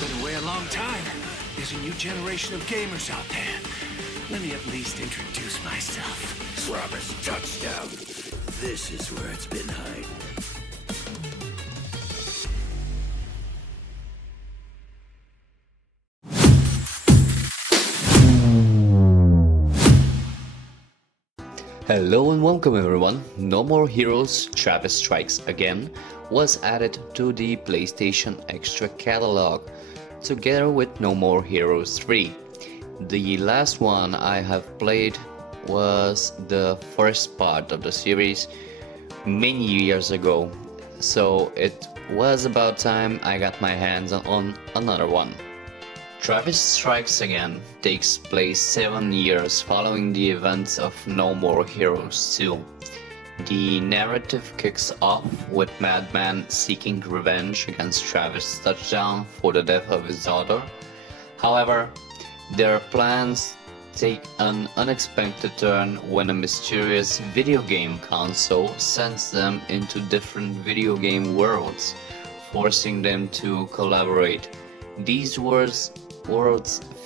Been away a long time. There's a new generation of gamers out there. Let me at least introduce myself. Travis touchdown. This is where it's been hiding. Hello and welcome everyone. No More Heroes Travis Strikes Again was added to the PlayStation Extra catalog together with No More Heroes 3. The last one I have played was the first part of the series many years ago, so it was about time I got my hands on another one. Travis Strikes Again takes place 7 years following the events of No More Heroes 2. The narrative kicks off with Madman seeking revenge against Travis Touchdown for the death of his daughter. However, their plans take an unexpected turn when a mysterious video game console sends them into different video game worlds, forcing them to collaborate. These worlds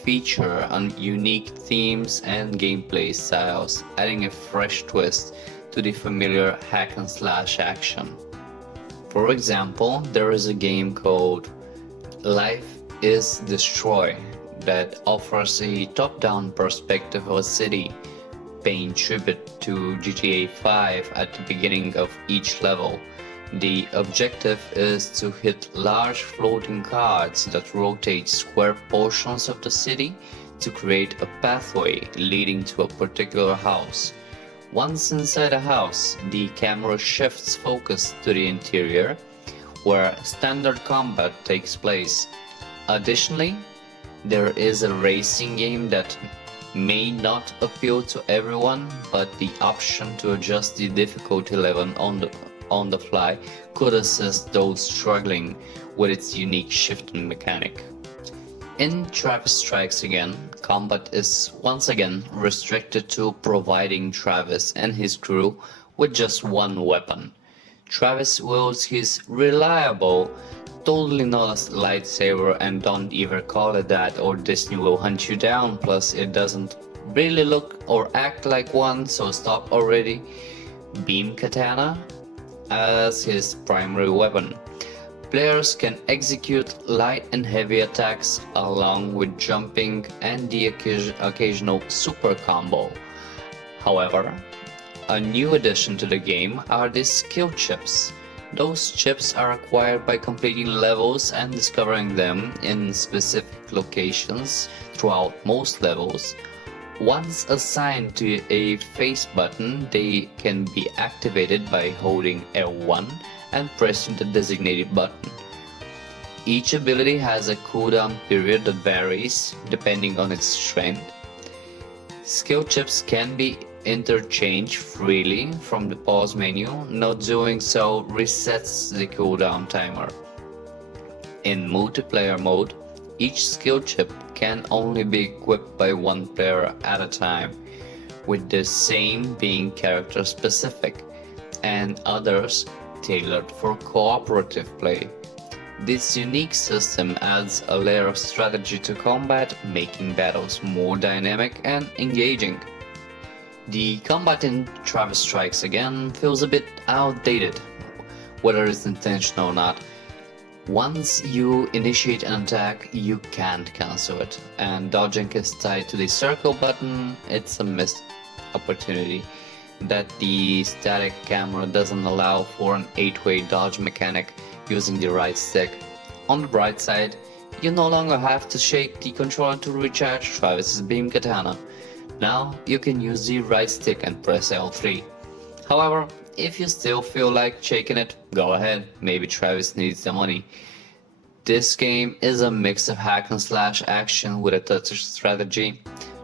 feature unique themes and gameplay styles, adding a fresh twist to the familiar hack-and-slash action. For example, there is a game called Life is Destroy that offers a top-down perspective of a city, paying tribute to GTA 5 at the beginning of each level. The objective is to hit large floating cards that rotate square portions of the city to create a pathway leading to a particular house. Once inside a house, the camera shifts focus to the interior, where standard combat takes place. Additionally, there is a racing game that may not appeal to everyone, but the option to adjust the difficulty level on the fly could assist those struggling with its unique shifting mechanic. In Travis Strikes Again, combat is once again restricted to providing Travis and his crew with just one weapon. Travis wields his reliable, totally not a lightsaber, and don't even call it that or Disney will hunt you down, plus it doesn't really look or act like one, so stop already. Beam Katana as his primary weapon. Players can execute light and heavy attacks along with jumping and the occasional super combo. However, a new addition to the game are the skill chips. Those chips are acquired by completing levels and discovering them in specific locations throughout most levels. Once assigned to a face button, they can be activated by holding L1 and pressing the designated button. Each ability has a cooldown period that varies depending on its strength. Skill chips can be interchanged freely from the pause menu, not doing so resets the cooldown timer. In multiplayer mode, each skill chip can only be equipped by one player at a time, with the same being character specific and others tailored for cooperative play. This unique system adds a layer of strategy to combat, making battles more dynamic and engaging. The combat in Travis Strikes Again feels a bit outdated, whether it's intentional or not. Once you initiate an attack, you can't cancel it, and dodging is tied to the circle button. It's a missed opportunity that the static camera doesn't allow for an 8-way dodge mechanic using the right stick. On the bright side, you no longer have to shake the controller to recharge Travis's beam katana. Now you can use the right stick and press L3. However, if you still feel like shaking it, go ahead, maybe Travis needs the money. This game is a mix of hack and slash action with a touch of strategy.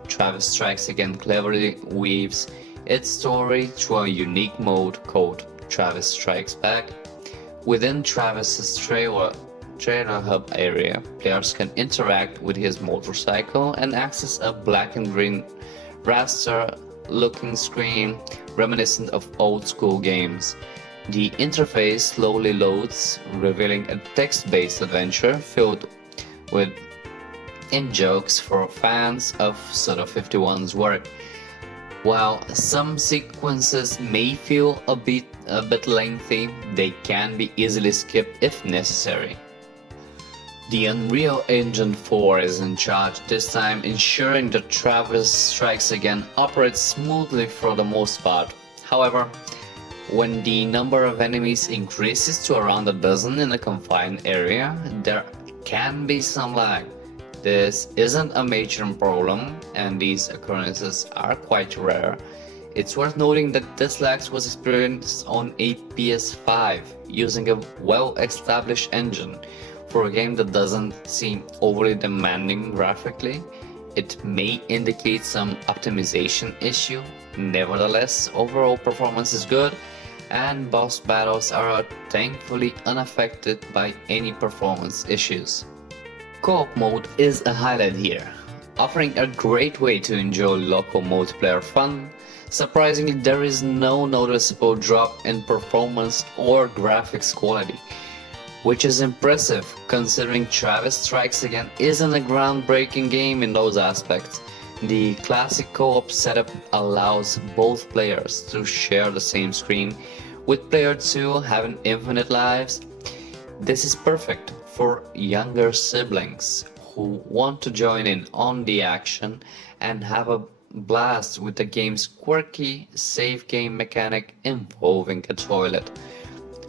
Travis Strikes Again cleverly weaves its story through a unique mode called Travis Strikes Back. Within Travis's trailer hub area, players can interact with his motorcycle and access a black and green raster looking screen reminiscent of old school games. The interface slowly loads, revealing a text-based adventure filled with in-jokes for fans of Suda 51's work. While some sequences may feel a bit lengthy, they can be easily skipped if necessary. The Unreal Engine 4 is in charge this time, ensuring that Travis Strikes Again operates smoothly for the most part. However, when the number of enemies increases to around a dozen in a confined area, there can be some lag. This isn't a major problem, and these occurrences are quite rare. It's worth noting that this lag was experienced on a PS5 using a well-established engine. For a game that doesn't seem overly demanding graphically, it may indicate some optimization issue. Nevertheless, overall performance is good, and boss battles are thankfully unaffected by any performance issues. Co-op mode is a highlight here, offering a great way to enjoy local multiplayer fun. Surprisingly, there is no noticeable drop in performance or graphics quality, which is impressive considering Travis Strikes Again isn't a groundbreaking game in those aspects. The classic co-op setup allows both players to share the same screen, with player 2 having infinite lives. This is perfect for younger siblings who want to join in on the action and have a blast with the game's quirky save game mechanic involving a toilet.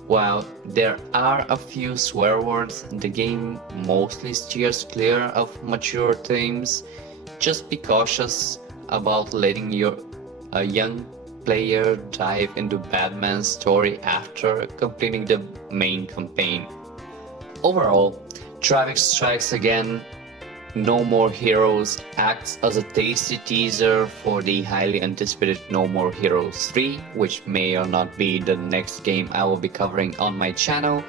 While there are a few swear words, the game mostly steers clear of mature themes. Just be cautious about letting a young player dive into Batman's story after completing the main campaign. Overall, Travis Strikes Again No More Heroes acts as a tasty teaser for the highly anticipated No More Heroes 3, which may or not be the next game I will be covering on my channel.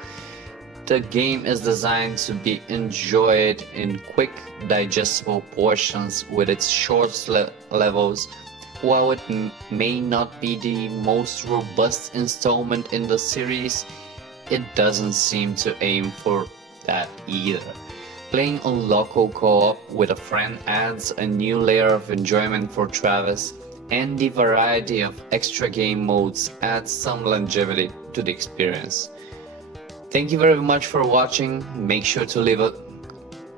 The game is designed to be enjoyed in quick, digestible portions with its short levels. While it may not be the most robust installment in the series, it doesn't seem to aim for that either. Playing on local co-op with a friend adds a new layer of enjoyment for Travis, and the variety of extra game modes adds some longevity to the experience. Thank you very much for watching. Make sure to leave a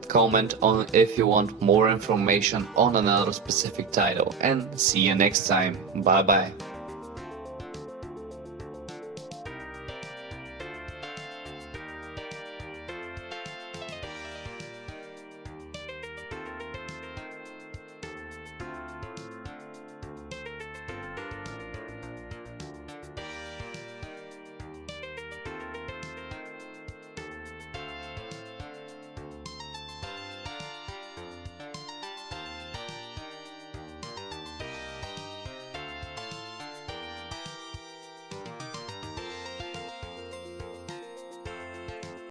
comment on if you want more information on another specific title, and see you next time. Bye bye.